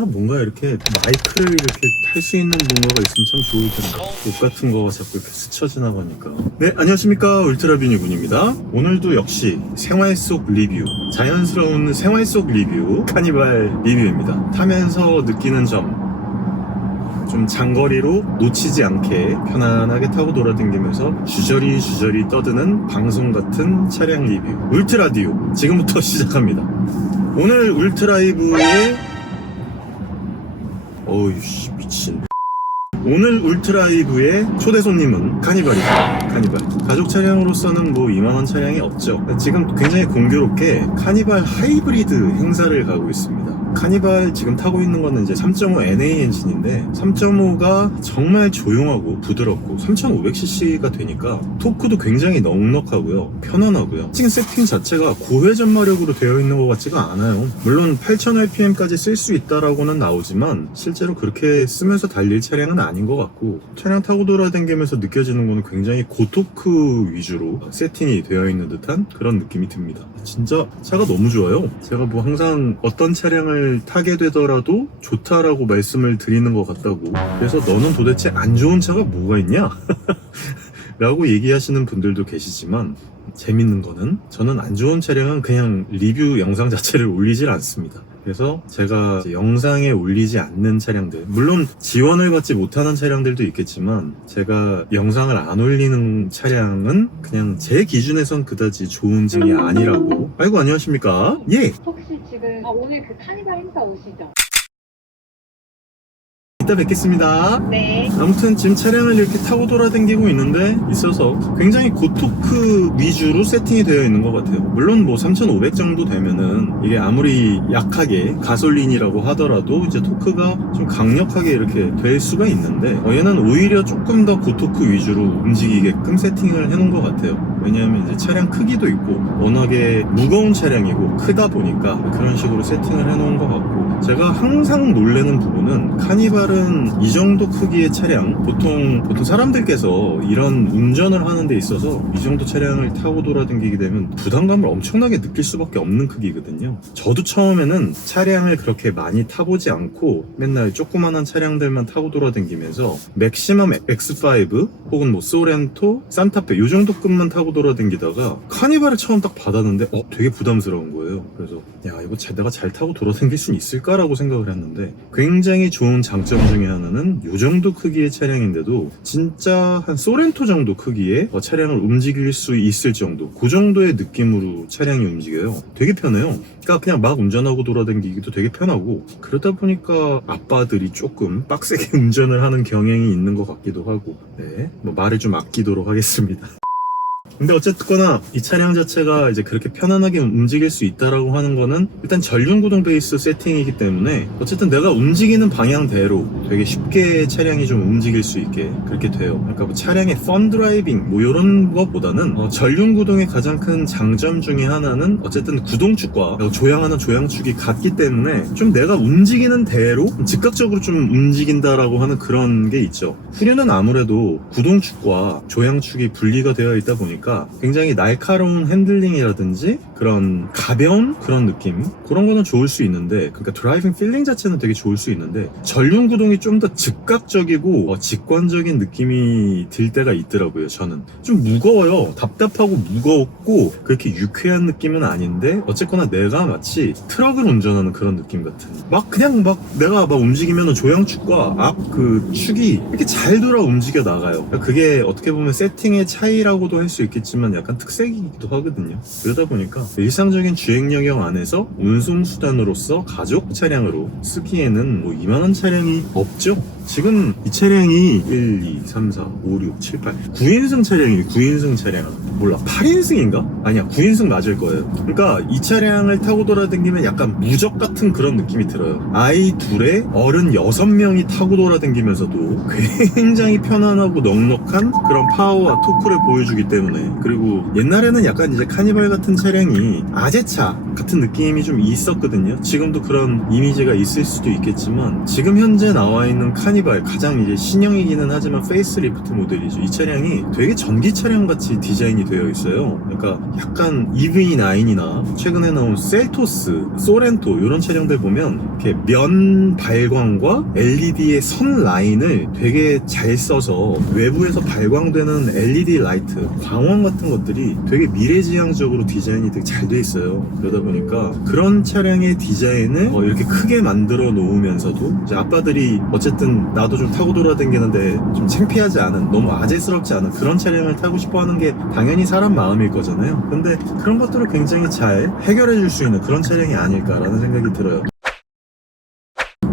뭔가 이렇게 마이크를 이렇게 할 수 있는 뭔가가 있으면 참 좋을 텐데 옷 같은 거가 자꾸 이렇게 스쳐 지나가니까. 네, 안녕하십니까, 울트라비니군입니다. 오늘도 역시 생활 속 리뷰, 자연스러운 생활 속 리뷰, 카니발 리뷰입니다. 타면서 느끼는 점, 좀 장거리로 놓치지 않게 편안하게 타고 돌아다니면서 주저리 떠드는 방송 같은 차량 리뷰 울트라디오 지금부터 시작합니다. 오늘 울트라이브의 어이씨 미친. 오늘 울트라이브의 초대 손님은 카니발입니다. 카니발 가족 차량으로서는 뭐 이만한 차량이 없죠. 지금 굉장히 공교롭게 카니발 하이브리드 행사를 가고 있습니다. 카니발 지금 타고 있는 거는 이제 3.5 NA 엔진인데 3.5가 정말 조용하고 부드럽고 3500cc가 되니까 토크도 굉장히 넉넉하고요, 편안하고요. 엔진 세팅 자체가 고회전마력으로 되어 있는 것 같지가 않아요. 물론 8000rpm까지 쓸 수 있다라고는 나오지만 실제로 그렇게 쓰면서 달릴 차량은 아닌 것 같고, 차량 타고 돌아다니면서 느껴지는 거는 굉장히 고토크 위주로 세팅이 되어 있는 듯한 그런 느낌이 듭니다. 진짜 차가 너무 좋아요. 제가 뭐 항상 어떤 차량을 타게 되더라도 좋다라고 말씀을 드리는 것 같다고, 그래서 너는 도대체 안 좋은 차가 뭐가 있냐? 라고 얘기하시는 분들도 계시지만, 재밌는 거는 저는 안 좋은 차량은 그냥 리뷰 영상 자체를 올리질 않습니다. 그래서 제가 이제 영상에 올리지 않는 차량들, 물론 지원을 받지 못하는 차량들도 있겠지만 제가 영상을 안 올리는 차량은 그냥 제 기준에선 그다지 좋은 증이 아니라고. 아이고, 안녕하십니까? 예! 혹시 지금 오늘 그 카니발 행사 오시죠? 이따 뵙겠습니다. 네. 아무튼 지금 차량을 이렇게 타고 돌아다니고 있는데 있어서 굉장히 고토크 위주로 세팅이 되어 있는 것 같아요. 물론 뭐 3500 정도 되면은 이게 아무리 약하게 가솔린이라고 하더라도 이제 토크가 좀 강력하게 이렇게 될 수가 있는데, 얘는 오히려 조금 더 고토크 위주로 움직이게끔 세팅을 해놓은 것 같아요. 왜냐하면 이제 차량 크기도 있고 워낙에 무거운 차량이고 크다 보니까 그런 식으로 세팅을 해놓은 것 같고, 제가 항상 놀라는 부분은 카니발은 이 정도 크기의 차량, 보통 사람들께서 이런 운전을 하는 데 있어서 이 정도 차량을 타고 돌아다니게 되면 부담감을 엄청나게 느낄 수밖에 없는 크기거든요. 저도 처음에는 차량을 그렇게 많이 타보지 않고 맨날 조그만한 차량들만 타고 돌아다니면서 맥시멈 X5 혹은 뭐 소렌토, 산타페 이 정도 급만 타고 돌아다니다가 카니발을 처음 딱 받았는데 되게 부담스러운 거예요. 그래서 이거 내가 잘 타고 돌아다닐 수 있을까라고 생각을 했는데, 굉장히 좋은 장점 중에 하나는 이 정도 크기의 차량인데도 진짜 한 소렌토 정도 크기의 차량을 움직일 수 있을 정도, 그 정도의 느낌으로 차량이 움직여요. 되게 편해요. 그러니까 그냥 막 운전하고 돌아다니기도 되게 편하고, 그러다 보니까 아빠들이 조금 빡세게 운전을 하는 경향이 있는 것 같기도 하고, 네, 뭐 말을 좀 아끼도록 하겠습니다. 근데 어쨌거나 이 차량 자체가 이제 그렇게 편안하게 움직일 수 있다라고 하는 거는 일단 전륜구동 베이스 세팅이기 때문에 어쨌든 내가 움직이는 방향대로 되게 쉽게 차량이 좀 움직일 수 있게 그렇게 돼요. 그러니까 뭐 차량의 펀 드라이빙 뭐 이런 것보다는 전륜구동의 가장 큰 장점 중에 하나는 어쨌든 구동축과 조향하는 조향축이 같기 때문에 좀 내가 움직이는 대로 즉각적으로 좀 움직인다라고 하는 그런 게 있죠. 후륜은 아무래도 구동축과 조향축이 분리가 되어 있다 보니까 굉장히 날카로운 핸들링이라든지 그런 가벼운 그런 느낌, 그런 거는 좋을 수 있는데, 그러니까 드라이빙 필링 자체는 되게 좋을 수 있는데, 전륜 구동이 좀 더 즉각적이고 직관적인 느낌이 들 때가 있더라고요. 저는 좀 무거워요. 답답하고 무겁고 그렇게 유쾌한 느낌은 아닌데, 어쨌거나 내가 마치 트럭을 운전하는 그런 느낌 같은, 그냥 내가 움직이면 조향축과 앞 그 축이 이렇게 잘 돌아 움직여 나가요. 그게 어떻게 보면 세팅의 차이라고도 할 수 있겠지만 약간 특색이기도 하거든요. 그러다 보니까 일상적인 주행 영역 안에서 운송수단으로서 가족 차량으로 쓰기에는 뭐 이만한 차량이 없죠. 지금 이 차량이 1, 2, 3, 4, 5, 6, 7, 8 9인승 차량이에요. 9인승 차량. 몰라, 8인승인가? 아니야, 9인승 맞을 거예요. 그러니까 이 차량을 타고 돌아다니면 약간 무적 같은 그런 느낌이 들어요. 아이 둘에 어른 6명이 타고 돌아다니면서도 굉장히 편안하고 넉넉한 그런 파워와 토크를 보여주기 때문에. 그리고 옛날에는 약간 이제 카니발 같은 차량이 아제차 같은 느낌이 좀 있었거든요. 지금도 그런 이미지가 있을 수도 있겠지만 지금 현재 나와 있는 카니발 가장 이제 신형이기는 하지만 페이스리프트 모델이죠. 이 차량이 되게 전기 차량 같이 디자인이 되어 있어요. 그러니까 약간 EV9이나 최근에 나온 셀토스, 소렌토 이런 차량들 보면 이렇게 면 발광과 LED의 선 라인을 되게 잘 써서 외부에서 발광되는 LED 라이트, 광원 같은 것들이 되게 미래지향적으로 디자인이 되게 잘 돼 있어요. 그러다 보니까 그런 차량의 디자인을 이렇게 크게 만들어 놓으면서도 이제 아빠들이 어쨌든 나도 좀 타고 돌아다니는데 좀 창피하지 않은, 너무 아재스럽지 않은 그런 차량을 타고 싶어 하는 게 당연히 사람 마음일 거잖아요. 근데 그런 것들을 굉장히 잘 해결해 줄 수 있는 그런 차량이 아닐까라는 생각이 들어요.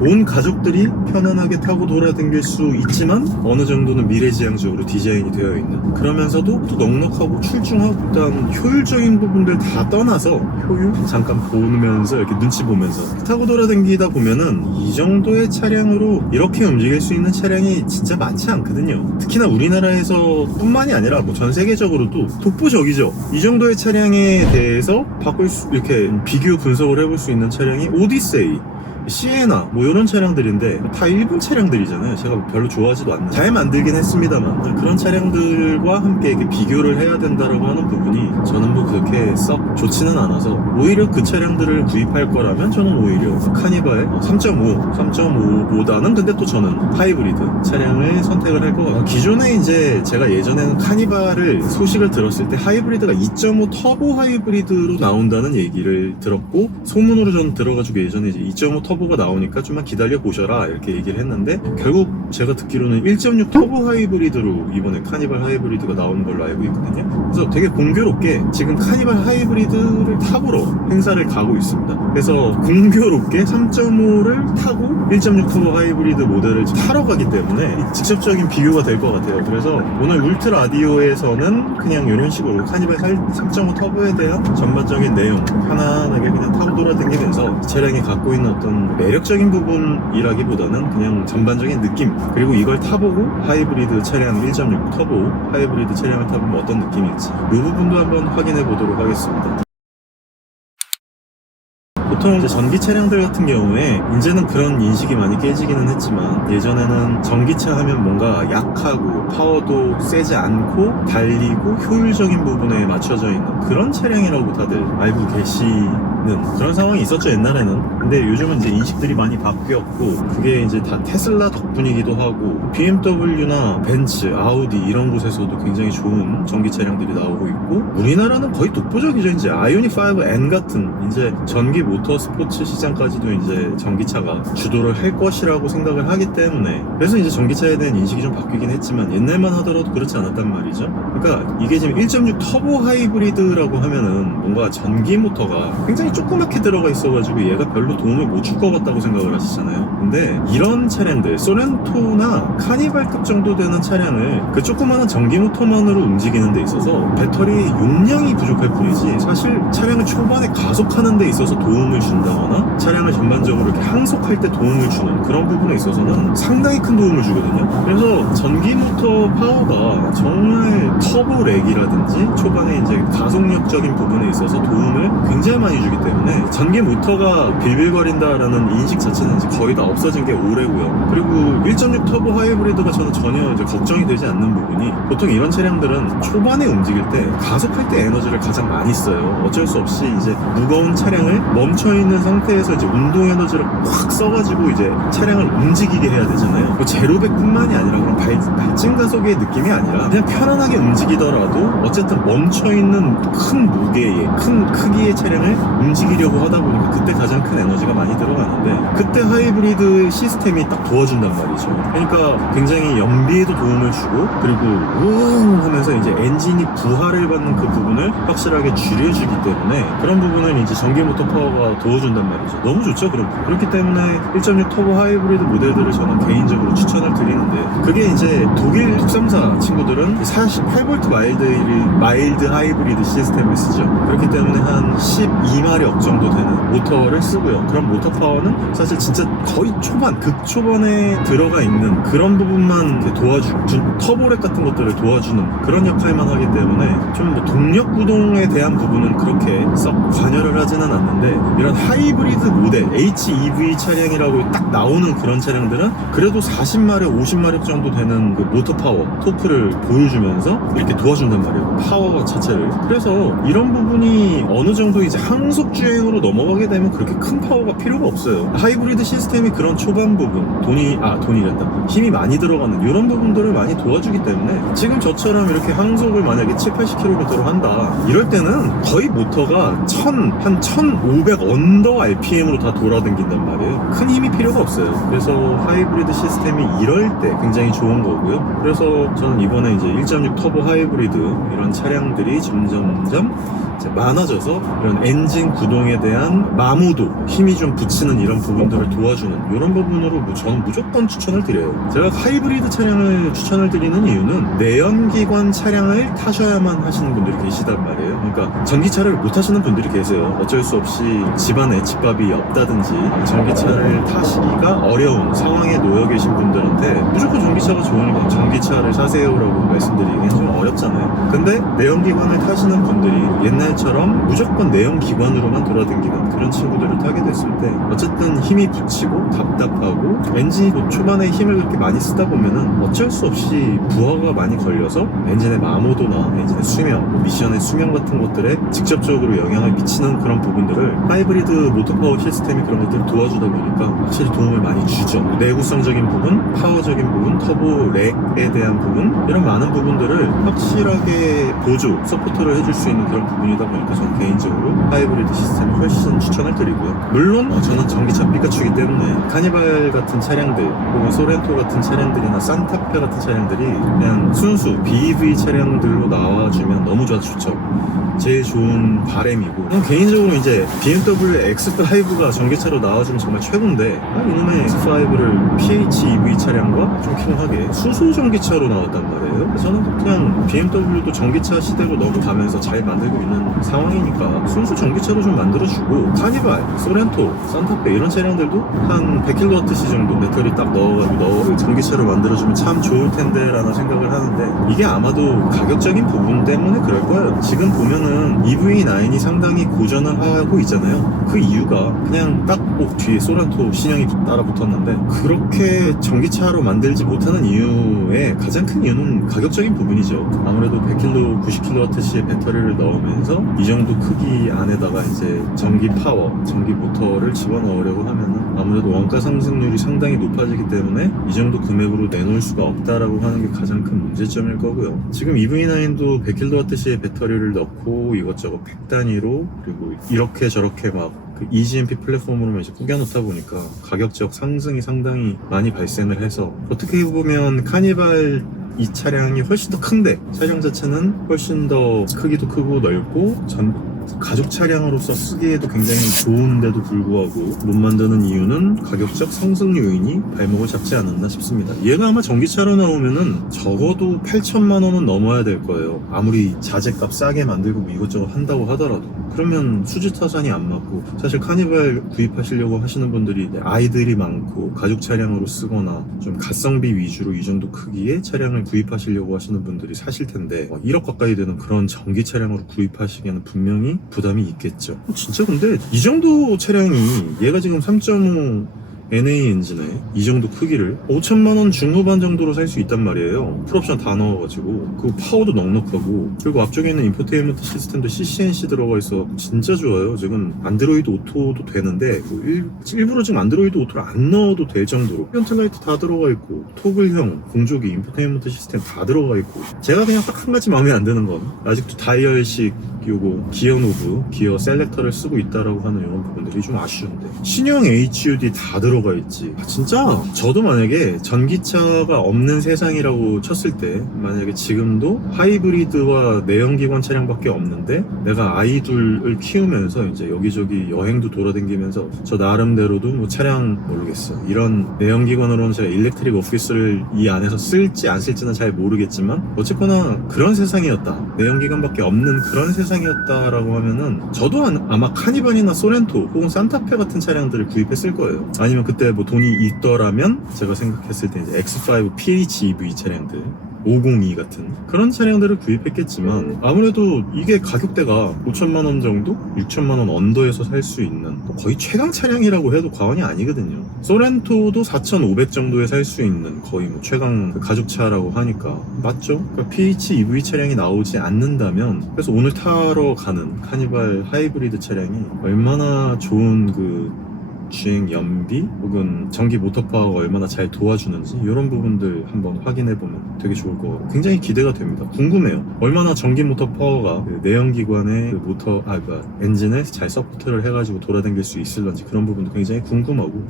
온 가족들이 편안하게 타고 돌아다닐 수 있지만 어느 정도는 미래지향적으로 디자인이 되어 있는, 그러면서도 또 넉넉하고 출중하고 일단 효율적인 부분들 다 떠나서 효율 잠깐 보면서 이렇게 눈치 보면서 타고 돌아다니다 보면은 이 정도의 차량으로 이렇게 움직일 수 있는 차량이 진짜 많지 않거든요. 특히나 우리나라에서 뿐만이 아니라 뭐 전 세계적으로도 독보적이죠. 이 정도의 차량에 대해서 이렇게 비교 분석을 해볼 수 있는 차량이 오디세이, 시에나 뭐 이런 차량들인데 다 일본 차량들이잖아요. 제가 별로 좋아하지도 않는, 잘 만들긴 했습니다만 그런 차량들과 함께 이렇게 비교를 해야 된다라고 하는 부분이 저는 뭐 그렇게 썩 좋지는 않아서, 오히려 그 차량들을 구입할 거라면 저는 오히려 카니발 3.5보다는 근데 또 저는 하이브리드 차량을 선택을 할 것 같아요. 기존에 이제 제가 예전에는 카니발을 소식을 들었을 때 하이브리드가 2.5 터보 하이브리드로 나온다는 얘기를 들었고, 소문으로 저는 들어가지고 예전에 이제 2.5 터보가 나오니까 좀만 기다려 보셔라 이렇게 얘기를 했는데, 결국 제가 듣기로는 1.6 터보 하이브리드로 이번에 카니발 하이브리드가 나오는 걸로 알고 있거든요. 그래서 되게 공교롭게 지금 카니발 하이브리드를 타보러 행사를 가고 있습니다. 그래서 공교롭게 3.5를 타고 1.6 터보 하이브리드 모델을 타러 가기 때문에 직접적인 비교가 될 것 같아요. 그래서 오늘 울트 라디오에서는 그냥 이런 식으로 카니발 3.5 터보에 대한 전반적인 내용 편안하게 그냥 타고 돌아다니면서 차량이 갖고 있는 어떤 매력적인 부분이라기보다는 그냥 전반적인 느낌, 그리고 이걸 타보고 하이브리드 차량 1.6 터보 하이브리드 차량을 타보면 어떤 느낌일지 이 부분도 한번 확인해 보도록 하겠습니다. 보통 이제 전기 차량들 같은 경우에 이제는 그런 인식이 많이 깨지기는 했지만, 예전에는 전기차 하면 뭔가 약하고 파워도 세지 않고 달리고 효율적인 부분에 맞춰져 있는 그런 차량이라고 다들 알고 계시는 그런 상황이 있었죠, 옛날에는. 근데 요즘은 이제 인식들이 많이 바뀌었고, 그게 이제 다 테슬라 덕분이기도 하고, BMW나 벤츠, 아우디 이런 곳에서도 굉장히 좋은 전기 차량들이 나오고 있고, 우리나라는 거의 독보적이죠. 이제 아이오닉 5N 같은 이제 전기 모터 스포츠 시장까지도 이제 전기차가 주도를 할 것이라고 생각을 하기 때문에, 그래서 이제 전기차에 대한 인식이 좀 바뀌긴 했지만 옛날만 하더라도 그렇지 않았단 말이죠. 그러니까 이게 지금 1.6 터보 하이브리드라고 하면은 뭔가 전기 모터가 굉장히 조그맣게 들어가 있어가지고 얘가 별로 도움을 못 줄 것 같다고 생각을 하시잖아요. 근데 이런 차량들, 소렌토나 카니발급 정도 되는 차량을 그 조그마한 전기 모터만으로 움직이는 데 있어서 배터리 용량이 부족할 뿐이지, 사실 차량을 초반에 가속하는 데 있어서 도움을 준다거나 차량을 전반적으로 이렇게 항속할 때 도움을 주는 그런 부분에 있어서는 상당히 큰 도움을 주거든요. 그래서 전기 모터 파워가 정말 터보 렉이라든지 초반에 이제 가속력적인 부분에 있어서 도움을 굉장히 많이 주기 때문에 전기 모터가 빌빌거린다라는 인식 자체는 이제 거의 다 없어진 게 오래고요. 그리고 1.6 터보 하이브리드가 저는 전혀 이제 걱정이 되지 않는 부분이, 보통 이런 차량들은 초반에 움직일 때 가속할 때 에너지를 가장 많이 써요. 어쩔 수 없이 이제 무거운 차량을 멈춰있는 상태에서 이제 운동 에너지를 확 써가지고 이제 차량을 움직이게 해야 되잖아요. 뭐 제로백뿐만이 아니라 그런 발진 가속의 느낌이 아니라 그냥 편안하게 움직이더라도 어쨌든 멈춰있는 큰 무게의 큰 크기의 차량을 움직이려고 하다 보니까 그때 가장 큰 에너지가 많이 들어가는데, 그때 하이브리드 시스템이 딱 도와준단 말이죠. 그러니까 굉장히 연비에도 도움을 주고, 그리고 우웅 하면서 이제 엔진이 부하를 받는 그 부분을 확실하게 줄여주기 때문에 그런 부분은 이제 전기 모터 파워가 도와준단 말이죠. 너무 좋죠. 그렇기 때문에 1.6 터보 하이브리드 모델들을 저는 개인적으로 추천을 드리는데, 그게 이제 독일 특성사 친구들은 48V 마일드 하이브리드 시스템을 쓰죠. 그렇기 때문에 한 12마력 마력 정도 되는 모터를 쓰고요. 그런 모터 파워는 사실 진짜 거의 초반, 극초반에 들어가 있는 그런 부분만 이렇게 도와주는 터보렉 같은 것들을 도와주는 그런 역할만 하기 때문에 좀 뭐 동력 구동에 대한 부분은 그렇게 썩 관여를 하지는 않는데, 이런 하이브리드 모델 HEV 차량이라고 딱 나오는 그런 차량들은 그래도 40마력, 50마력 정도 되는 그 모터 파워, 토크를 보여주면서 이렇게 도와준단 말이에요. 파워 자체를. 그래서 이런 부분이 어느 정도 이제 항속 주행으로 넘어가게 되면 그렇게 큰 파워가 필요가 없어요. 하이브리드 시스템이 그런 초반 부분, 돈이란다. 힘이 많이 들어가는 이런 부분들을 많이 도와주기 때문에 지금 저처럼 이렇게 항속을 만약에 7, 80km로 한다. 이럴 때는 거의 모터가 한 1500 언더 RPM으로 다 돌아다닌단 말이에요. 큰 힘이 필요가 없어요. 그래서 하이브리드 시스템이 이럴 때 굉장히 좋은 거고요. 그래서 저는 이번에 이제 1.6 터보 하이브리드 이런 차량들이 점점점 이제 많아져서 이런 엔진 구동에 대한 마모도 힘이 좀 붙이는 이런 부분들을 도와주는 이런 부분으로 저는 무조건 추천을 드려요. 제가 하이브리드 차량을 추천을 드리는 이유는 내연기관 차량을 타셔야만 하시는 분들이 계시단 말이에요. 그러니까 전기차를 못 타시는 분들이 계세요. 어쩔 수 없이 집안에 집밥이 없다든지 전기차를 타시기가 어려운 상황에 놓여 계신 분들한테 무조건 전기차가 좋으니까 전기차를 사세요라고 말씀드리기는 좀 어렵잖아요. 근데 내연기관을 타시는 분들이 옛날처럼 무조건 내연기관으로만 돌아다니는 그런 친구들을 타게 됐을 때 어쨌든 힘이 붙이고 답답하고 왠지 초반에 힘을 그렇게 많이 쓰다 보면은 어쩔 수 없이 부하가 많이 걸려서 엔진의 마모도나 엔진의 수명, 미션의 수명 같은 것들에 직접적으로 영향을 미치는 그런 부분들을 하이브리드 모터파워 시스템이 그런 것들을 도와주다 보니까 확실히 도움을 많이 주죠. 내구성적인 부분, 파워적인 부분, 터보 렉에 대한 부분, 이런 많은 부분들을 확실하게 보조, 서포트를 해줄 수 있는 그런 부분이다 보니까 저는 개인적으로 하이브리드 시스템을 훨씬 추천을 드리고요. 물론 저는 전기차 피카츄이기 때문에 카니발 같은 차량들 혹은 소렌토 같은 차량들이나 산타페 같은 차량들이 그냥 순수 BEV 차량들로 나와주면 너무 좋죠. 제일 좋은 바램이고, 개인적으로 이제 BMW X5가 전기차로 나와주면 정말 최고인데 이놈의 X5를 PHEV 차량과 좀 킹하게 수소 전기차로 나왔단 말이에요. 저는 그냥 BMW도 전기차 시대로 넘어가면서 잘 만들고 있는 상황이니까 순수 전기차로 좀 만들어주고, 카니발, 소렌토, 산타페 이런 차량들도 한 100kWh 정도 배터리 딱 넣어가지고 전기차로 만들어주면 참 좋을 텐데 라는 생각을 하는데, 이게 아마도 가격적인 부분 때문에 그럴 거예요. 지금 보면은 EV9이 상당히 고전을 하고 있잖아요. 그 이유가 그냥 딱 뒤에 소렌토 신형이 따라 붙었는데, 그렇게 전기차로 만들지 못하는 이유의 가장 큰 이유는 가격적인 부분이죠. 아무래도 100kW, 90kWh의 배터리를 넣으면서 이 정도 크기 안에다가 이제 전기 파워, 전기 모터를 집어넣으려고 하면은 아무래도 원가 상승률이 상당히 높아지기 때문에 이 정도 금액으로 내놓을 수가 없다라고 하는 게 가장 큰 문제점일 거고요. 지금 EV9도 100kWh의 배터리를 넣고 이것저것 팩 단위로, 그리고 이렇게 저렇게 막 그 EGMP 플랫폼으로만 이제 꾸겨놓다 보니까 가격적 상승이 상당히 많이 발생을 해서, 어떻게 보면 카니발 이 차량이 훨씬 더 큰데 차량 자체는 훨씬 더 크기도 크고 넓고 가족 차량으로서 쓰기에도 굉장히 좋은데도 불구하고 못 만드는 이유는 가격적 상승 요인이 발목을 잡지 않았나 싶습니다. 얘가 아마 전기차로 나오면은 적어도 8천만 원은 넘어야 될 거예요. 아무리 자재값 싸게 만들고 뭐 이것저것 한다고 하더라도. 그러면 수지 타산이 안 맞고, 사실 카니발 구입하시려고 하시는 분들이 아이들이 많고 가족 차량으로 쓰거나 좀 가성비 위주로 이 정도 크기의 차량을 구입하시려고 하시는 분들이 사실 텐데 1억 가까이 되는 그런 전기 차량으로 구입하시기에는 분명히 부담이 있겠죠. 진짜 근데 이 정도 차량이, 얘가 지금 3.5 NA 엔진에 이 정도 크기를 5천만원 중후반 정도로 살 수 있단 말이에요. 풀옵션 다 넣어가지고. 그 파워도 넉넉하고, 그리고 앞쪽에 있는 인포테인먼트 시스템도 CCNC 들어가 있어 진짜 좋아요. 지금 안드로이드 오토도 되는데 일부러 지금 안드로이드 오토를 안 넣어도 될 정도로 앰비언트 라이트 다 들어가 있고, 토글형 공조기 인포테인먼트 시스템 다 들어가 있고, 제가 그냥 딱 한 가지 마음에 안 드는 건 아직도 다이얼식 요거 기어 노브, 기어 셀렉터를 쓰고 있다라고 하는 이런 부분들이 좀 아쉬운데, 신형 HUD 다 들어가 들어가 있지. 진짜 저도 만약에 전기차가 없는 세상이라고 쳤을 때, 만약에 지금도 하이브리드와 내연기관 차량밖에 없는데 내가 아이 둘을 키우면서 이제 여기저기 여행도 돌아다니면서 저 나름대로도 뭐 차량 모르겠어, 이런 내연기관으로는 제가 일렉트릭 오피스를 이 안에서 쓸지 안 쓸지는 잘 모르겠지만 어쨌거나 그런 세상이었다, 내연기관밖에 없는 그런 세상이었다라고 하면은 저도 아마 카니발이나 소렌토 혹은 산타페 같은 차량들을 구입했을 거예요. 아니면 그때 뭐 돈이 있더라면 제가 생각했을 때 이제 X5 PHEV 차량들, 502 같은 그런 차량들을 구입했겠지만 아무래도 이게 가격대가 5천만 원 정도? 6천만 원 언더에서 살 수 있는 거의 최강 차량이라고 해도 과언이 아니거든요. 소렌토도 4,500 정도에 살 수 있는 거의 뭐 최강 가죽차라고 하니까 맞죠? 그러니까 PHEV 차량이 나오지 않는다면, 그래서 오늘 타러 가는 카니발 하이브리드 차량이 얼마나 좋은 그 주행 연비 혹은 전기 모터 파워가 얼마나 잘 도와주는지 이런 부분들 한번 확인해보면 되게 좋을 것 같고 굉장히 기대가 됩니다. 궁금해요. 얼마나 전기 모터 파워가 그 내연기관의 그 모터, 그러니까 엔진에 잘 서포트를 해가지고 돌아다닐 수 있을런지 그런 부분도 굉장히 궁금하고,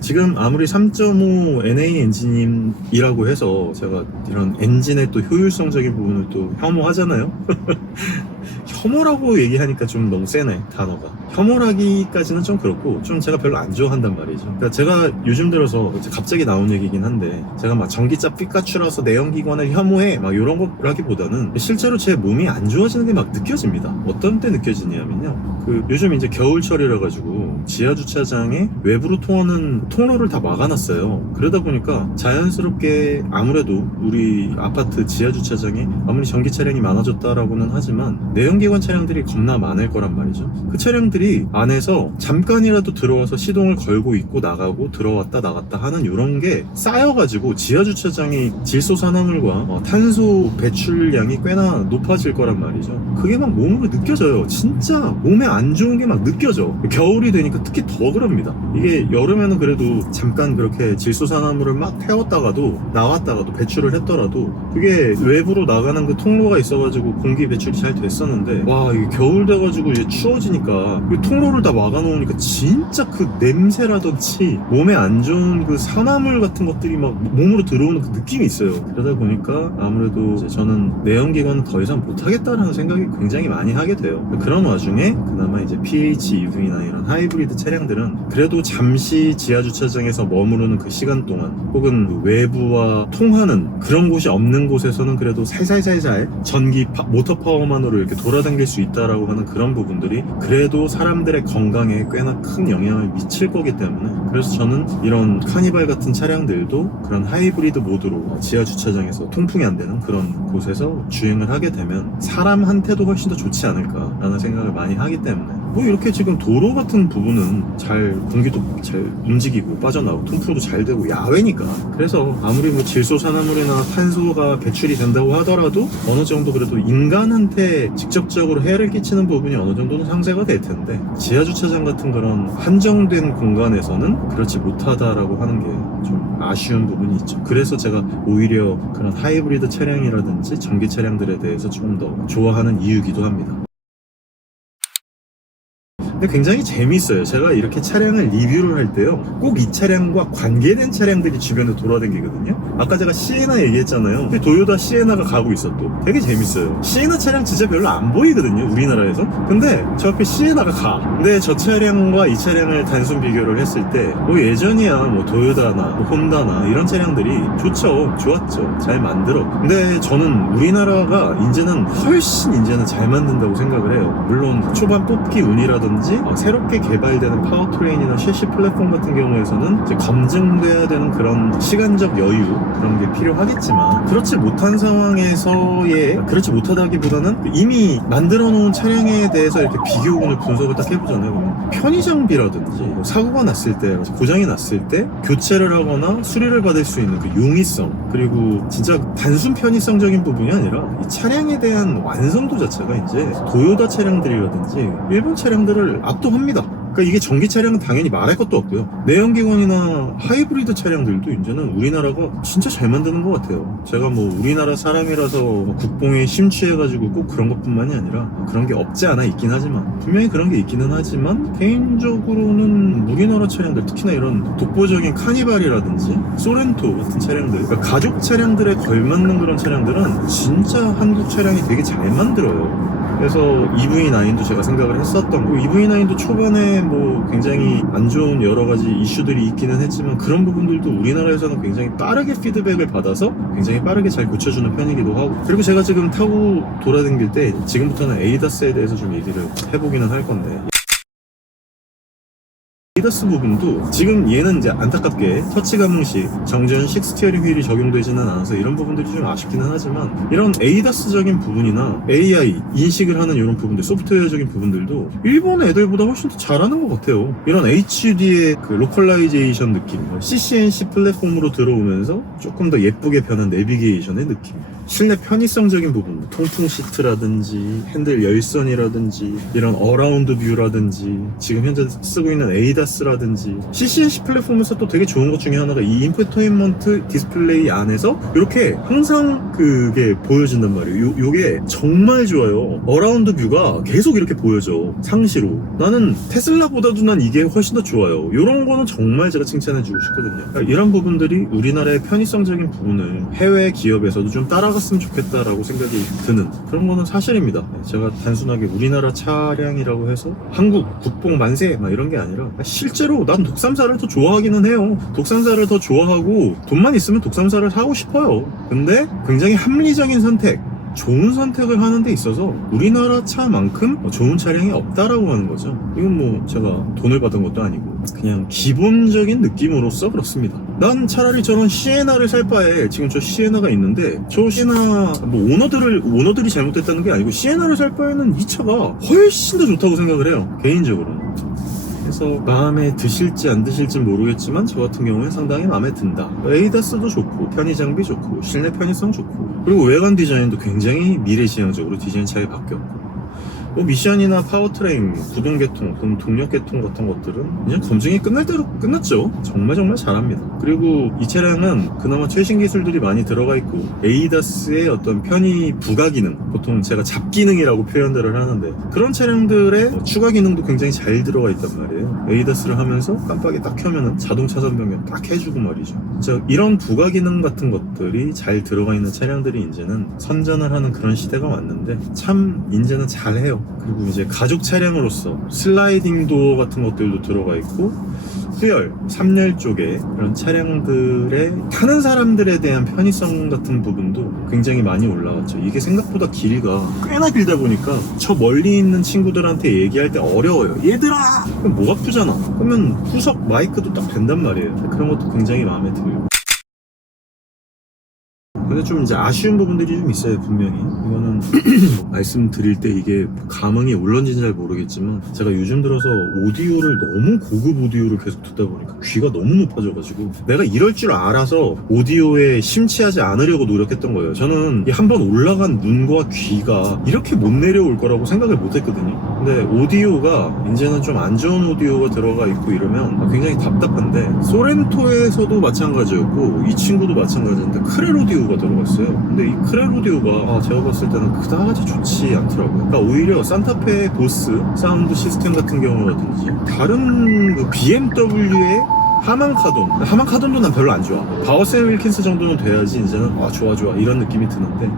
지금 아무리 3.5 NA 엔진이라고 해서 제가 이런 엔진의 또 효율성적인 부분을 또 혐오하잖아요. 혐오라고 얘기하니까 좀 너무 세네, 단어가. 혐오라기까지는 좀 그렇고 좀 제가 별로 안 좋아한단 말이죠. 그러니까 제가 요즘 들어서 갑자기 나온 얘기긴 한데, 제가 막 전기차 삐까츄라서 내연기관을 혐오해 막 이런 거라기보다는 실제로 제 몸이 안 좋아지는 게 막 느껴집니다. 어떤 때 느껴지냐면요, 그 요즘 이제 겨울철이라 가지고 지하 주차장에 외부로 통하는 통로를 다 막아놨어요. 그러다 보니까 자연스럽게 아무래도 우리 아파트 지하 주차장에 아무리 전기 차량이 많아졌다라고는 하지만 내연기관 차량들이 겁나 많을 거란 말이죠. 그 차량들이 안에서 잠깐이라도 들어와서 시동을 걸고 있고 나가고 들어왔다 나갔다 하는 이런 게 쌓여가지고 지하 주차장이 질소산화물과 탄소 배출량이 꽤나 높아질 거란 말이죠. 그게 막 몸으로 느껴져요. 진짜 몸에 안 좋은 게 막 느껴져. 겨울이 되니까 특히 더 그럽니다. 이게 여름에는 그래도 잠깐 그렇게 질소산화물을 막 태웠다가도 나왔다가도 배출을 했더라도 그게 외부로 나가는 그 통로가 있어가지고 공기 배출이 잘 됐었는데, 와, 이게 겨울 돼가지고 이제 추워지니까 이 통로를 다 막아놓으니까 진짜 그 냄새라든지 몸에 안 좋은 그 산화물 같은 것들이 막 몸으로 들어오는 그 느낌이 있어요. 그러다 보니까 아무래도 이제 저는 내연기관은 더 이상 못하겠다라는 생각이 굉장히 많이 하게 돼요. 그런 와중에 그나마 이제 PHEV나 이런 하이브리드 차량들은 그래도 잠시 지하주차장에서 머무르는 그 시간 동안 혹은 그 외부와 통하는 그런 곳이 없는 곳에서는 그래도 살살살살 전기 모터 파워만으로 이렇게 돌아다닐 수 있다라고 하는 그런 부분들이 그래도 사람들의 건강에 꽤나 큰 영향을 미칠 거기 때문에, 그래서 저는 이런 카니발 같은 차량들도 그런 하이브리드 모드로 지하 주차장에서 통풍이 안 되는 그런 곳에서 주행을 하게 되면 사람한테도 훨씬 더 좋지 않을까라는 생각을 많이 하기 때문에, 뭐 이렇게 지금 도로 같은 부분은 잘 공기도 잘 움직이고 빠져나오고 통풍도 잘 되고 야외니까, 그래서 아무리 뭐 질소산화물이나 탄소가 배출이 된다고 하더라도 어느 정도 그래도 인간한테 직접적으로 해를 끼치는 부분이 어느 정도는 상쇄가 될 텐데, 지하주차장 같은 그런 한정된 공간에서는 그렇지 못하다라고 하는 게 좀 아쉬운 부분이 있죠. 그래서 제가 오히려 그런 하이브리드 차량이라든지 전기 차량들에 대해서 좀 더 좋아하는 이유이기도 합니다. 근데 굉장히 재밌어요. 제가 이렇게 차량을 리뷰를 할 때요, 꼭 이 차량과 관계된 차량들이 주변에 돌아다니거든요. 아까 제가 시에나 얘기했잖아요. 근데 도요타 시에나가 가고 있어. 또 되게 재밌어요. 시에나 차량 진짜 별로 안 보이거든요, 우리나라에서. 근데 저 앞에 시에나가 가. 근데 저 차량과 이 차량을 단순 비교를 했을 때 뭐 예전이야 뭐 도요타나 뭐 혼다나 이런 차량들이 좋았죠. 잘 만들어. 근데 저는 우리나라가 이제는 훨씬 잘 만든다고 생각을 해요. 물론 초반 뽑기 운이라든지 새롭게 개발되는 파워트레인이나 셰시 플랫폼 같은 경우에서는 이제 검증돼야 되는 그런 시간적 여유, 그런 게 필요하겠지만, 그렇지 못한 상황에서의, 그렇지 못하다기보다는 이미 만들어 놓은 차량에 대해서 이렇게 비교군을 분석을 딱 해보잖아요. 그러면 편의장비라든지 뭐 사고가 났을 때, 고장이 났을 때 교체를 하거나 수리를 받을 수 있는 그 용이성, 그리고 진짜 단순 편의성적인 부분이 아니라 이 차량에 대한 완성도 자체가 이제 도요타 차량들이라든지 일본 차량들을 압도합니다. 그러니까 이게 전기 차량은 당연히 말할 것도 없고요. 내연기관이나 하이브리드 차량들도 이제는 우리나라가 진짜 잘 만드는 것 같아요. 제가 뭐 우리나라 사람이라서 국뽕에 심취해가지고 꼭 그런 것뿐만이 아니라 그런 게 없지 않아 있긴 하지만, 분명히 그런 게 있기는 하지만, 개인적으로는 우리나라 차량들, 특히나 이런 독보적인 카니발이라든지 소렌토 같은 차량들, 그러니까 가족 차량들에 걸맞는 그런 차량들은 진짜 한국 차량이 되게 잘 만들어요. 그래서 EV9도 제가 생각을 했었던 거고, EV9도 초반에 뭐 굉장히 안 좋은 여러 가지 이슈들이 있기는 했지만, 그런 부분들도 우리나라에서는 굉장히 빠르게 피드백을 받아서 굉장히 빠르게 잘 고쳐주는 편이기도 하고, 그리고 제가 지금 타고 돌아다닐 때 지금부터는 에이다스에 대해서 좀 얘기를 해보기는 할 건데, 에이다스 부분도 지금 얘는 이제 안타깝게 터치 감응식 정전식 스티어링 휠이 적용되지는 않아서 이런 부분들이 좀 아쉽기는 하지만, 이런 에이다스적인 부분이나 AI 인식을 하는 이런 부분들, 소프트웨어적인 부분들도 일본 애들보다 훨씬 더 잘하는 것 같아요. 이런 HUD의 그 로컬라이제이션 느낌, CCNC 플랫폼으로 들어오면서 조금 더 예쁘게 변한 내비게이션의 느낌, 실내 편의성적인 부분, 통풍 시트라든지 핸들 열선이라든지 이런 어라운드 뷰라든지 지금 현재 쓰고 있는 에이다스라든지, CCNC 플랫폼에서 또 되게 좋은 것 중에 하나가 이 인포테인먼트 디스플레이 안에서 이렇게 항상 그게 보여준단 말이에요. 요게 정말 좋아요. 어라운드 뷰가 계속 이렇게 보여져, 상시로. 나는 테슬라보다도 난 이게 훨씬 더 좋아요. 이런 거는 정말 제가 칭찬해주고 싶거든요. 그러니까 이런 부분들이 우리나라의 편의성적인 부분을 해외 기업에서도 좀 따라갔으면 좋겠다라고 생각이 드는 그런 거는 사실입니다. 제가 단순하게 우리나라 차량이라고 해서 한국 국뽕 만세 막 이런 게 아니라, 실제로 난 독삼사를 더 좋아하기는 해요. 독삼사를 더 좋아하고 돈만 있으면 독삼사를 사고 싶어요. 근데 굉장히 합리적인 선택, 좋은 선택을 하는 데 있어서 우리나라 차만큼 좋은 차량이 없다라고 하는 거죠. 이건 뭐 제가 돈을 받은 것도 아니고 그냥 기본적인 느낌으로서 그렇습니다. 난 차라리 저런 시에나를 살 바에, 지금 저 시에나가 있는데 저 시에나 뭐 오너들이 잘못됐다는 게 아니고, 시에나를 살 바에는 이 차가 훨씬 더 좋다고 생각을 해요, 개인적으로는. 그래서 마음에 드실지 안 드실지 모르겠지만 저 같은 경우는 상당히 마음에 든다. 에이다스도 좋고 편의 장비 좋고 실내 편의성 좋고, 그리고 외관 디자인도 굉장히 미래지향적으로 디자인 잘 바뀌었고, 뭐 미션이나 파워트레인, 구동계통, 동력계통 같은 것들은 그냥 검증이 끝날 대로 끝났죠. 정말 잘합니다. 그리고 이 차량은 그나마 최신 기술들이 많이 들어가 있고, 에이다스의 어떤 편의 부가 기능, 보통 제가 잡기능이라고 표현들을 하는데, 그런 차량들의 추가 기능도 굉장히 잘 들어가 있단 말이에요. 에이다스를 하면서 깜빡이 딱 켜면은 자동 차선 변경 딱 해주고 말이죠. 즉 이런 부가 기능 같은 것들이 잘 들어가 있는 차량들이 이제는 선전을 하는 그런 시대가 왔는데, 참 이제는 잘해요. 그리고 이제 가족 차량으로서 슬라이딩 도어 같은 것들도 들어가 있고, 후열, 3열 쪽에 그런 차량들의 타는 사람들에 대한 편의성 같은 부분도 굉장히 많이 올라왔죠. 이게 생각보다 길이가 꽤나 길다 보니까 저 멀리 있는 친구들한테 얘기할 때 어려워요. 얘들아! 그럼 목 아프잖아. 그러면 후석 마이크도 딱 된단 말이에요. 그런 것도 굉장히 마음에 들고. 근데 좀 이제 아쉬운 부분들이 좀 있어요, 분명히. 이거는 말씀드릴 때 이게 감흥이 올런지는 잘 모르겠지만, 제가 요즘 들어서 오디오를 너무 고급 오디오를 계속 듣다 보니까 귀가 너무 높아져가지고, 내가 이럴 줄 알아서 오디오에 심취하지 않으려고 노력했던 거예요. 저는 한 번 올라간 눈과 귀가 이렇게 못 내려올 거라고 생각을 못 했거든요. 근데 오디오가 이제는 좀 안 좋은 오디오가 들어가 있고 이러면 굉장히 답답한데, 소렌토에서도 마찬가지였고 이 친구도 마찬가지인데 크렐 오디오가 들어갔어요. 근데 이 크렐 오디오가 제가 봤을 때는 그다지 좋지 않더라고요. 그러니까 오히려 산타페 보스 사운드 시스템 같은 경우라든지, 다른 그 BMW의 하만카돈도 난 별로 안 좋아. 바워셀 윌킨스 정도는 돼야지 이제는 좋아 이런 느낌이 드는데,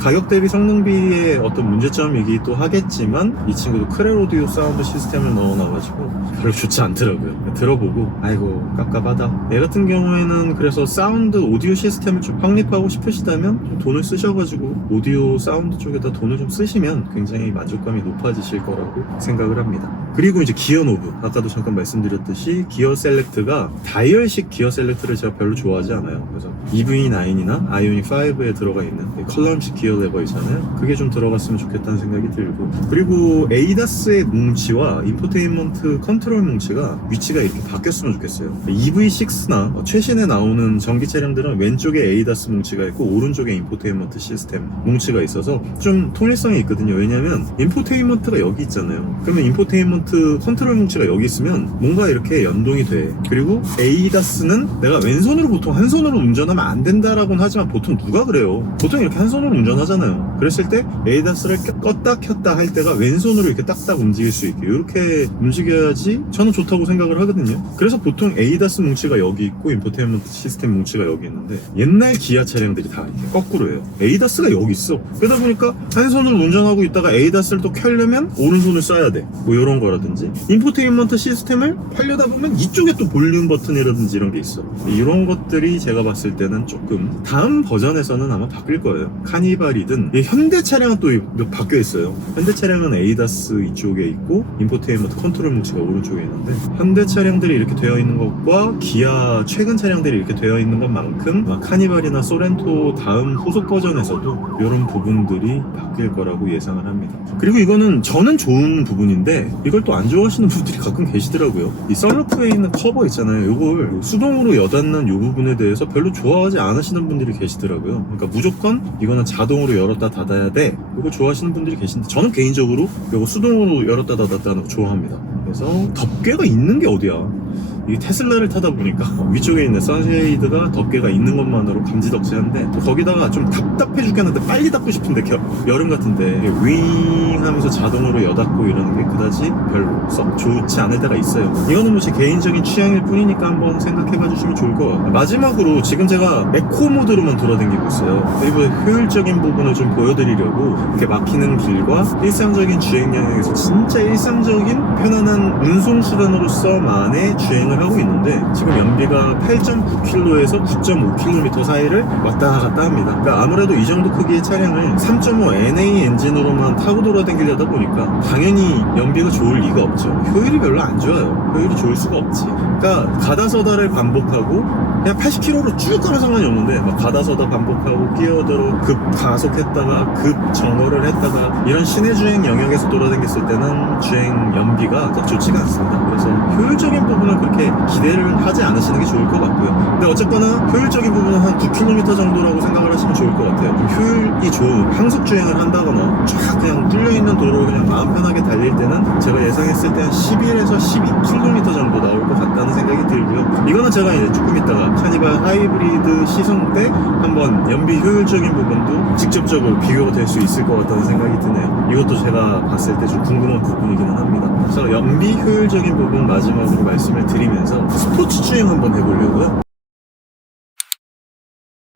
가격 대비 성능비의 어떤 문제점이기도 하겠지만 이 친구도 크렐 오디오 사운드 시스템을 넣어놔가지고 별로 좋지 않더라고요. 들어보고 아이고 깝깝하다. 얘 같은 경우에는 그래서 사운드 오디오 시스템을 좀 확립하고 싶으시다면 좀 돈을 쓰셔가지고 오디오 사운드 쪽에다 돈을 좀 쓰시면 굉장히 만족감이 높아지실 거라고 생각을 합니다. 그리고 이제 기어 노브, 아까도 잠깐 말씀드렸듯이 기어 셀렉트가 다이얼식 기어 셀렉트를 제가 별로 좋아하지 않아요. 그래서 EV9이나 아이오닉 5에 들어가 있는 컬럼식 기어 레버 있잖아요. 그게 좀 들어갔으면 좋겠다는 생각이 들고, 그리고 에이다스의 뭉치와 인포테인먼트 컨트롤 뭉치가 위치가 이렇게 바뀌었으면 좋겠어요. EV6나 최신에 나오는 전기 차량들은 왼쪽에 에이다스 뭉치가 있고 오른쪽에 인포테인먼트 시스템 뭉치가 있어서 좀 통일성이 있거든요. 왜냐면 인포테인먼트가 여기 있잖아요. 그러면 인포테인먼트 컨트롤 뭉치가 여기 있으면 뭔가 이렇게 연동이 돼. 그리고 에이다스는 내가 왼손으로 보통 한 손으로 운전하면 안 된다라고는 하지만 보통 누가 그래요? 보통 이렇게 한 손으로 운전하잖아요. 그랬을 때 에이다스를 껐다 켰다 할 때가 왼손으로 이렇게 딱딱 움직일 수 있게 이렇게 움직여야지 저는 좋다고 생각을 하거든요. 그래서 보통 에이다스 뭉치가 여기 있고 인포테인먼트 시스템 뭉치가 여기 있는데, 옛날 기아 차량들이 다 이렇게 거꾸로 해요. 에이다스가 여기 있어. 그러다 보니까 한 손으로 운전하고 있다가 에이다스를 또 켜려면 오른손을 써야 돼. 뭐 이런 거라든지, 인포테인먼트 시스템을 켜려다 보면 이쪽에 또 볼륨 버튼이라든지 이런 게 있어. 이런 것들이 제가 봤을 때는 조금 다음 버전에서는 아마 바뀔 거예요. 카니발이든 현대 차량은 또 바뀌어 있어요. 현대 차량은 에이다스 이쪽에 있고 인포테인먼트 컨트롤 뭉치가 오른쪽에 있는데, 현대 차량들이 이렇게 되어 있는 것과 기아 최근 차량들이 이렇게 되어 있는 것만큼 아마 카니발이나 소렌토 다음 후속 버전에서도 이런 부분들이 바뀔 거라고 예상을 합니다. 그리고 이거는 저는 좋은 부분인데 이걸 또 안 좋아하시는 분들이 가끔 계시더라고요. 이 썬루프에 있는 커버 있잖아요. 이걸 수동으로 여닫는 이 부분에 대해서 별로 좋아하지 않으시는 분들이 계시더라고요. 그러니까 무조건 이거는 자동으로 열었다 닫아야 돼, 이거 좋아하시는 분들이 계신데, 저는 개인적으로 이거 수동으로 열었다 닫았다는 거 좋아합니다. 그래서 덮개가 있는 게 어디야. 이 테슬라를 타다 보니까 위쪽에 있는 선쉐이드가 덮개가 있는 것만으로 감지덕지한데, 또 거기다가 좀 답답해 죽겠는데 빨리 닫고 싶은데 여름 같은데 윙 하면서 자동으로 여닫고 이러는 게 그다지 별로 썩 좋지 않을 때가 있어요. 이거는 뭐 제 개인적인 취향일 뿐이니까 한번 생각해봐 주시면 좋을 것 같아요. 마지막으로 지금 제가 에코 모드로만 돌아다니고 있어요. 그리고 효율적인 부분을 좀 보여드리려고 이렇게 막히는 길과 일상적인 주행 영역에서 진짜 일상적인 편안한 운송수단으로서만의 주행을 하고 있는데, 지금 연비가 8.9km에서 9.5km 사이를 왔다 갔다 합니다. 그러니까 아무래도 이 정도 크기의 차량을 3.5 NA 엔진으로만 타고 돌아다니려다 보니까 당연히 연비가 좋을 리가 없죠. 효율이 별로 안 좋아요. 효율이 좋을 수가 없지. 그러니까 가다서다를 반복하고 그냥 80km로 쭉 가면 상관이 없는데, 막 가다서다 반복하고 끼어들어 급 가속했다가 급 정거를 했다가 이런 시내 주행 영역에서 돌아다녔을 때는 주행 연비가 딱 좋지가 않습니다. 그래서 효율적인 부분을 그렇게 기대를 하지 않으시는 게 좋을 것 같고요. 근데 어쨌거나 효율적인 부분은 한 9km 정도라고 생각을 하시면 좋을 것 같아요. 좀 효율이 좋은 항속 주행을 한다거나 쫙 그냥 뚫려있는 도로를 그냥 마음 편하게 달릴 때는 제가 예상했을 때 한 11에서 12km 정도 나올 것 같다는 생각이 들고요. 이거는 제가 이제 조금 있다가 카니발 하이브리드 시승 때 한번 연비 효율적인 부분도 직접적으로 비교가 될 수 있을 것 같다는 생각이 드네요. 이것도 제가 봤을 때 좀 궁금한 부분이기는 합니다. 그래서 연비 효율적인 부분 마지막으로 말씀을 드리면서 스포츠 주행 한번 해보려고요.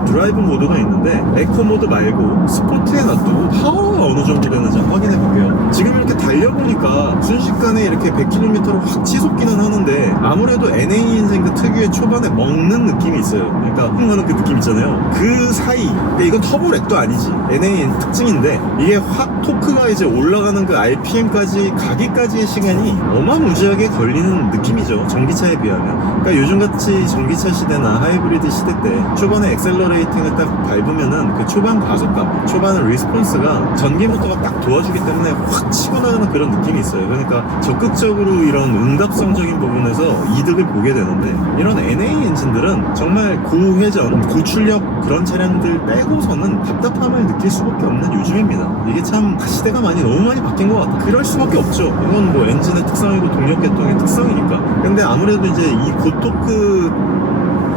드라이브 모드가 있는데 에코 모드 말고 스포트에 놔두고 파워가 어느 정도 되는지 확인해 볼게요. 지금 이렇게 달려보니까 순식간에 이렇게 100km로 확 치솟기는 하는데, 아무래도 NA 인생 그 특유의 초반에 먹는 느낌이 있어요. 그러니까 흥하는 그 느낌 있잖아요. 그 사이, 그러니까 이건 터보렉도 아니지, NA 특징인데, 이게 확 토크가 이제 올라가는 그 RPM까지 가기까지의 시간이 어마무지하게 걸리는 느낌이죠, 전기차에 비하면. 그러니까 요즘같이 전기차 시대나 하이브리드 시대 때 초반에 엑셀러레이팅을 딱 밟으면은 그 초반 가속감, 초반의 리스폰스가 전기 모터가 딱 도와주기 때문에 확 치고 나가는 그런 느낌이 있어요. 그러니까 적극적으로 이런 응답성적인 부분에서 이득을 보게 되는데, 이런 NA 엔진들은 정말 고회전, 고출력 그런 차량들 빼고서는 답답함을 느낄 수밖에 없는 요즘입니다. 이게 참 시대가 너무 많이 바뀐 것 같아. 그럴 수밖에 없죠. 이건 뭐 엔진의 특성이고 동력 계통의 특성이니까. 근데 아무래도 이제 이 고토크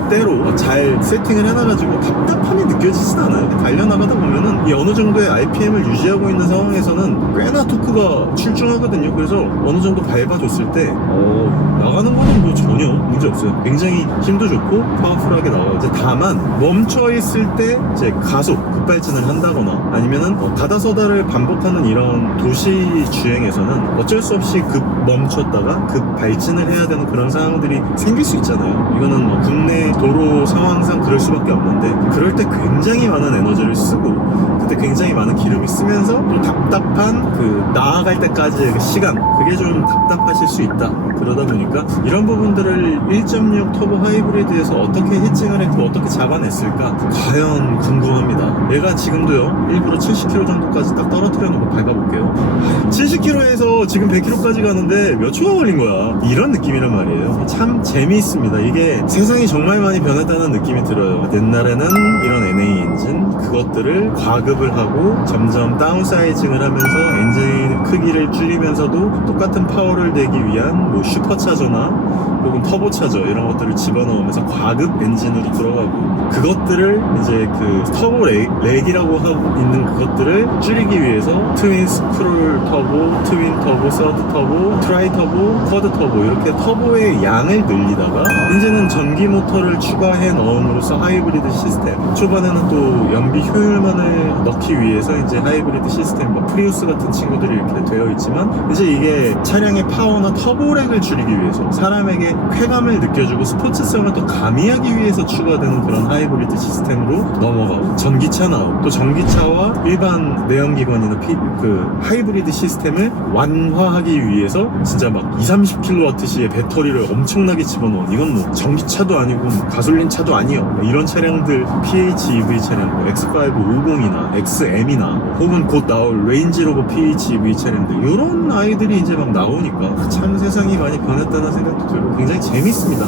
대로 잘 세팅을 해놔가지고 답답함이 느껴지진 않아요. 달려나가다 보면은 이 어느 정도의 RPM을 유지하고 있는 상황에서는 꽤나 토크가 출중하거든요. 그래서 어느 정도 밟아줬을 때 나가는 거는 뭐 전혀 문제 없어요. 굉장히 힘도 좋고 파워풀하게 나와요. 이제 다만 멈춰있을 때 이제 가속, 급발진을 한다거나 아니면은 가다서다를 반복하는 이런 도시 주행에서는 어쩔 수 없이 급 멈췄다가 급 발진을 해야 되는 그런 상황들이 생길 수 있잖아요. 이거는 뭐 국내 도로 상황상 그럴 수밖에 없는데, 그럴 때 굉장히 많은 에너지를 쓰고 그때 굉장히 많은 기름이 쓰면서 또 답답한 그 나아갈 때까지의 그 시간, 그게 좀 답답하실 수 있다. 그러다 보니까 있으니까 이런 부분들을 1.6 터보 하이브리드에서 어떻게 해칭을 했고 어떻게 잡아냈을까 과연 궁금합니다. 얘가 지금도요 일부러 70km 정도까지 딱 떨어뜨려 놓고 밟아볼게요. 70km에서 지금 100km까지 가는데 몇 초가 걸린 거야. 이런 느낌이란 말이에요. 참 재미있습니다. 이게 세상이 정말 많이 변했다는 느낌이 들어요. 옛날에는 이런 NA 엔진 그것들을 과급을 하고 점점 다운사이징을 하면서 엔진 크기를 줄이면서도 똑같은 파워를 내기 위한 뭐 슈퍼차저나 혹은 터보차저 이런 것들을 집어넣으면서 과급 엔진으로 들어가고 그것들을 이제 그 터보 렉이라고 하고 있는 그것들을 줄이기 위해서 트윈 스크롤 터보, 트윈 터보, 서드 터보, 트라이 터보, 쿼드 터보 이렇게 터보의 양을 늘리다가 이제는 전기 모터를 추가해 넣음으로써 하이브리드 시스템 초반에는 또 연비 효율만을 넣기 위해서 이제 하이브리드 시스템 뭐 프리우스 같은 친구들이 이렇게 되어 있지만 이제 이게 차량의 파워나 터보렉을 줄이기 위해서 사람에게 쾌감을 느껴주고 스포츠성을 더 가미하기 위해서 추가되는 그런 하이브리드 시스템으로 넘어가고 전기차 나오고 또 전기차와 일반 내연기관이나 그 하이브리드 시스템을 완화하기 위해서 진짜 막 20-30kWh의 배터리를 엄청나게 집어넣은 이건 뭐 전기차도 아니고 뭐 가솔린 차도 아니요 이런 차량들 PHEV 차량 뭐 X550이나 XM이나 혹은 곧 나올 레인지로버 PHEV 차량들 이런 아이들이 이제 막 나오니까 참 세상이 많이 변했다는 생각도 들고 굉장히 재밌습니다.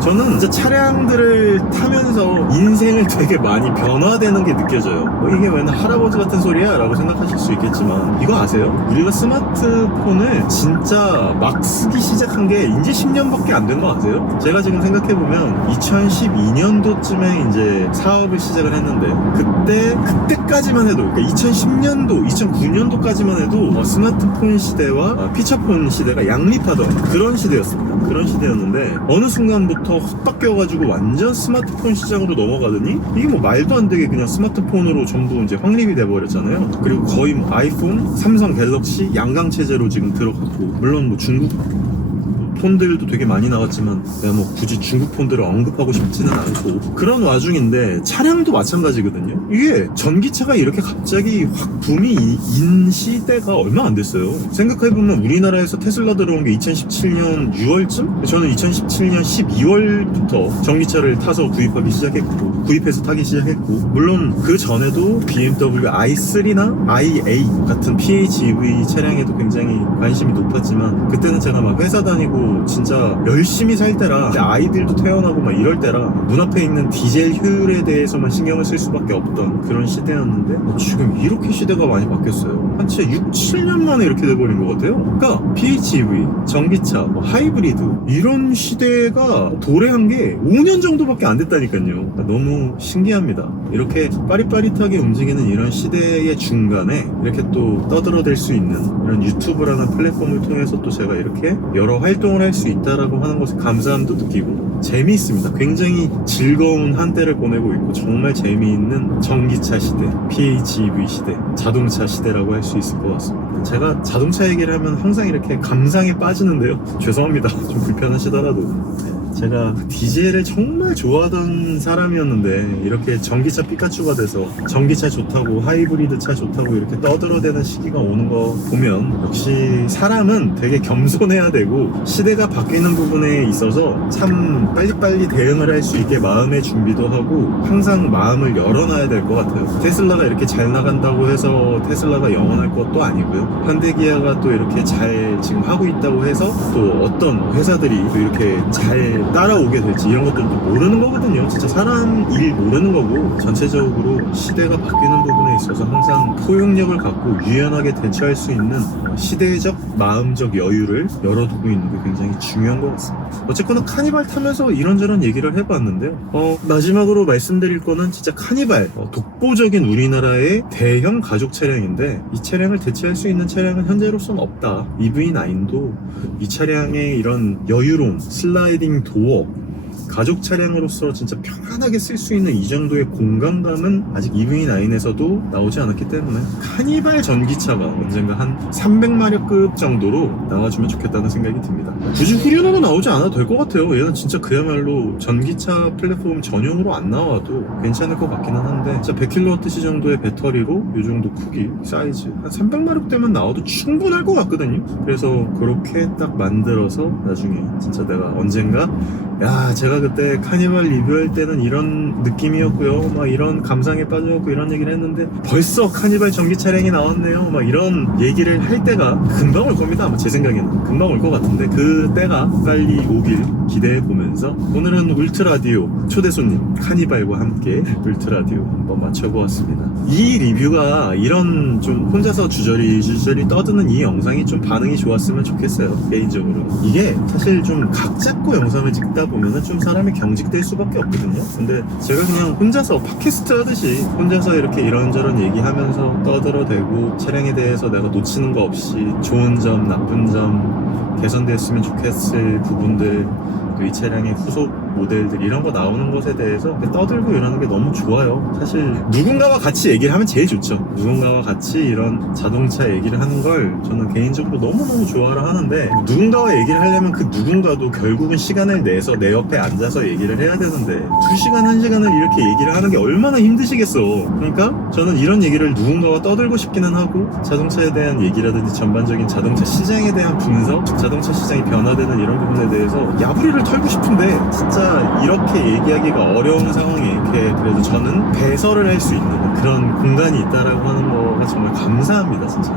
저는 진짜 차량들을 타면서 인생을 되게 많이 변화되는 게 느껴져요. 뭐 이게 왜 할아버지 같은 소리야? 라고 생각하실 수 있겠지만 이거 아세요? 우리가 스마트폰을 진짜 막 쓰기 시작한 게 이제 10년밖에 안 된 거 아세요? 제가 지금 생각해보면 2012년도쯤에 이제 사업을 시작을 했는데 그때까지만 해도 그러니까 2010년도, 2009년도까지만 해도 스마트폰 시대와 피처폰 시대가 양립하던 그런 시대였습니다. 그런 시대였는데 어느 순간부터 확 바뀌어가지고 완전 스마트폰 시장으로 넘어가더니 이게 뭐 말도 안 되게 그냥 스마트폰으로 전부 이제 확립이 돼버렸잖아요. 그리고 거의 뭐 아이폰, 삼성 갤럭시 양강 체제로 지금 들어갔고 물론 뭐 중국 폰들도 되게 많이 나왔지만 내가 뭐 굳이 중국 폰들을 언급하고 싶지는 않고 그런 와중인데 차량도 마찬가지거든요. 이게 전기차가 이렇게 갑자기 확 붐이 인 시대가 얼마 안 됐어요. 생각해보면 우리나라에서 테슬라 들어온 게 2017년 6월쯤? 저는 2017년 12월부터 전기차를 타서 구입해서 타기 시작했고 물론 그 전에도 BMW i3나 i8 같은 PHEV 차량에도 굉장히 관심이 높았지만 그때는 제가 막 회사 다니고 진짜 열심히 살 때라 아이들도 태어나고 막 이럴 때라 눈앞에 있는 디젤 효율에 대해서만 신경을 쓸 수밖에 없던 그런 시대였는데 지금 이렇게 시대가 많이 바뀌었어요. 한 진짜 6-7년 만에 이렇게 돼버린 것 같아요. 그러니까 PHEV, 전기차, 뭐 하이브리드 이런 시대가 도래한 게 5년 정도밖에 안 됐다니까요. 너무 신기합니다. 이렇게 빠릿빠릿하게 움직이는 이런 시대의 중간에 이렇게 또 떠들어댈 수 있는 이런 유튜브라는 플랫폼을 통해서 또 제가 이렇게 여러 활동을 할 수 있다라고 하는 것에 감사함도 느끼고 재미있습니다. 굉장히 즐거운 한때를 보내고 있고 정말 재미있는 전기차 시대, PHEV 시대, 자동차 시대라고 할 수 있을 것 같습니다. 제가 자동차 얘기를 하면 항상 이렇게 감상에 빠지는데요. 죄송합니다. 좀 불편하시더라도. 제가 디젤을 정말 좋아하던 사람이었는데 이렇게 전기차 피카츄가 돼서 전기차 좋다고 하이브리드 차 좋다고 이렇게 떠들어대는 시기가 오는 거 보면 역시 사람은 되게 겸손해야 되고 시대가 바뀌는 부분에 있어서 참 빨리빨리 대응을 할 수 있게 마음의 준비도 하고 항상 마음을 열어놔야 될 것 같아요. 테슬라가 이렇게 잘 나간다고 해서 테슬라가 영원할 것도 아니고요. 현대기아가 또 이렇게 잘 지금 하고 있다고 해서 또 어떤 회사들이 또 이렇게 잘 따라오게 될지 이런 것들도 모르는 거거든요. 진짜 사람 일 모르는 거고 전체적으로 시대가 바뀌는 부분에 있어서 항상 포용력을 갖고 유연하게 대처할 수 있는 시대적 마음적 여유를 열어두고 있는 게 굉장히 중요한 것 같습니다. 어쨌거나 카니발 타면서 이런저런 얘기를 해봤는데요. 마지막으로 말씀드릴 거는 진짜 카니발 독보적인 우리나라의 대형 가족 차량인데 이 차량을 대체할 수 있는 차량은 현재로서는 없다. EV9도 이 차량의 이런 여유로움, 슬라이딩 도어, 가족 차량으로서 진짜 편안하게 쓸 수 있는 이 정도의 공간감은 아직 EV9에서도 나오지 않았기 때문에 카니발 전기차가 언젠가 한 300마력급 정도로 나와주면 좋겠다는 생각이 듭니다. 굳이 후륜으로 나오지 않아도 될 것 같아요. 얘는 진짜 그야말로 전기차 플랫폼 전용으로 안 나와도 괜찮을 것 같기는 한데 진짜 100kWh 정도의 배터리로 이 정도 크기, 사이즈 한 300마력대만 나와도 충분할 것 같거든요. 그래서 그렇게 딱 만들어서 나중에 진짜 내가 언젠가 야 제가 그때 카니발 리뷰할 때는 이런 느낌이었고요, 막 이런 감상에 빠져갖고 이런 얘기를 했는데 벌써 카니발 전기 차량이 나왔네요, 막 이런 얘기를 할 때가 금방 올 겁니다. 아마 제 생각에는 금방 올 것 같은데 그 때가 빨리 오길 기대해 보면서 오늘은 울트라디오 초대 손님 카니발과 함께 울트라디오 한번 맞춰보았습니다. 이 리뷰가 이런 좀 혼자서 주저리 떠드는 이 영상이 좀 반응이 좋았으면 좋겠어요. 개인적으로 이게 사실 좀 각 잡고 영상을 찍다 보면은 좀 사람이 경직될 수밖에 없거든요. 근데 제가 그냥 혼자서 팟캐스트 하듯이 혼자서 이렇게 이런저런 얘기하면서 떠들어대고 차량에 대해서 내가 놓치는 거 없이 좋은 점 나쁜 점 개선됐으면 좋겠을 부분들 또 이 차량의 후속 모델들 이런 거 나오는 것에 대해서 떠들고 이러는 게 너무 좋아요. 사실 누군가와 같이 얘기를 하면 제일 좋죠. 누군가와 같이 이런 자동차 얘기를 하는 걸 저는 개인적으로 너무너무 좋아를 하는데 누군가와 얘기를 하려면 그 누군가도 결국은 시간을 내서 내 옆에 앉아서 얘기를 해야 되는데 2시간, 1시간을 이렇게 얘기를 하는 게 얼마나 힘드시겠어. 그러니까 저는 이런 얘기를 누군가와 떠들고 싶기는 하고 자동차에 대한 얘기라든지 전반적인 자동차 시장에 대한 분석, 자동차 시장이 변화되는 이런 부분에 대해서 야부리를 털고 싶은데 진짜 이렇게 얘기하기가 어려운 상황에 이렇게 그래도 저는 배설을 할 수 있는 그런 공간이 있다라고 하는 거가 정말 감사합니다. 진짜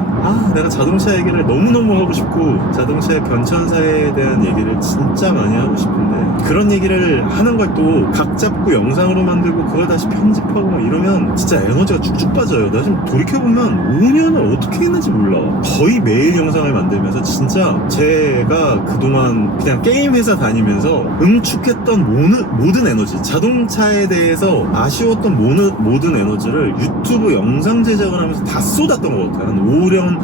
내가 자동차 얘기를 너무너무 하고 싶고 자동차의 변천사에 대한 얘기를 진짜 많이 하고 싶은데 그런 얘기를 하는 걸 또 각 잡고 영상으로 만들고 그걸 다시 편집하고 막 이러면 진짜 에너지가 쭉쭉 빠져요. 나 지금 돌이켜보면 5년을 어떻게 했는지 몰라. 거의 매일 영상을 만들면서 진짜 제가 그동안 그냥 게임 회사 다니면서 응축했던 모든 에너지, 자동차에 대해서 아쉬웠던 모든 에너지를 유튜브 영상 제작을 하면서 다 쏟았던 것 같아요. 한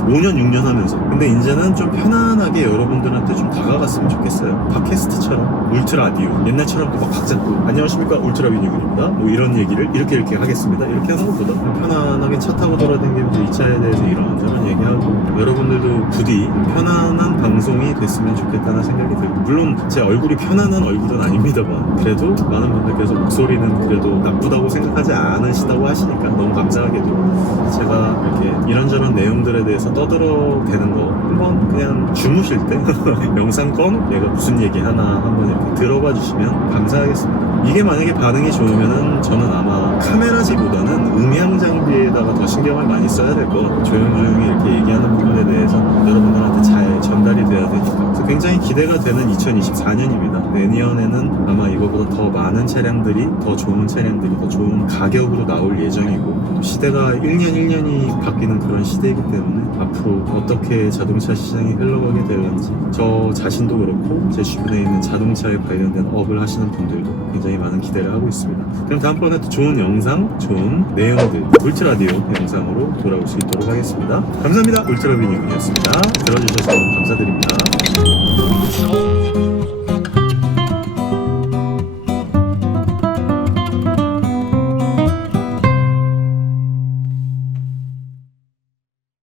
5년, 6년 하면서. 근데 이제는 좀 편안하게 여러분들한테 좀 다가갔으면 좋겠어요. 팟캐스트처럼, 울트라디오. 옛날처럼 또 막 각 잡고, 안녕하십니까, 울트라비뉴입니다. 뭐 이런 얘기를 이렇게 하겠습니다. 이렇게 하는 것보다 편안하게 차 타고 돌아다니면서 이 차에 대해서 이런저런 얘기하고, 여러분들도 부디 편안한 방송이 됐으면 좋겠다는 생각이 들고, 물론 제 얼굴이 편안한 얼굴은 아닙니다만 그래도 많은 분들께서 목소리는 그래도 나쁘다고 생각하지 않으시다고 하시니까 너무 감사하게도 제가 이렇게 이런저런 내용들에 대해서 떠들어대는 거 한번 그냥 주무실 때 영상 꺼놓고 얘가 무슨 얘기 하나 한번 이렇게 들어봐 주시면 감사하겠습니다. 이게 만약에 반응이 좋으면은 저는 아마 카메라지보다는 음향 장비에다가 더 신경을 많이 써야 될 것 같아요. 조용조용히 이렇게 얘기하는 부분에 대해서 여러분들한테 잘 전달이 돼야 되니까. 그래서 굉장히 기대가 되는 2024년입니다. 내년에는 아마 이거보다 더 많은 차량들이, 더 좋은 차량들이, 더 좋은 가격으로 나올 예정이고 또 시대가 1년이 바뀌는 그런 시대이기 때문에 앞으로 어떻게 자동차 시장이 흘러가게 될는지 저 자신도 그렇고 제 주변에 있는 자동차에 관련된 업을 하시는 분들도 굉장히 많은 기대를 하고 있습니다. 그럼 다음번에 또 좋은 영상, 좋은 내용들 울트라디오 영상으로 돌아올 수 있도록 하겠습니다. 감사합니다. 울트라비뉴이었습니다. 들어주셔서 감사드립니다.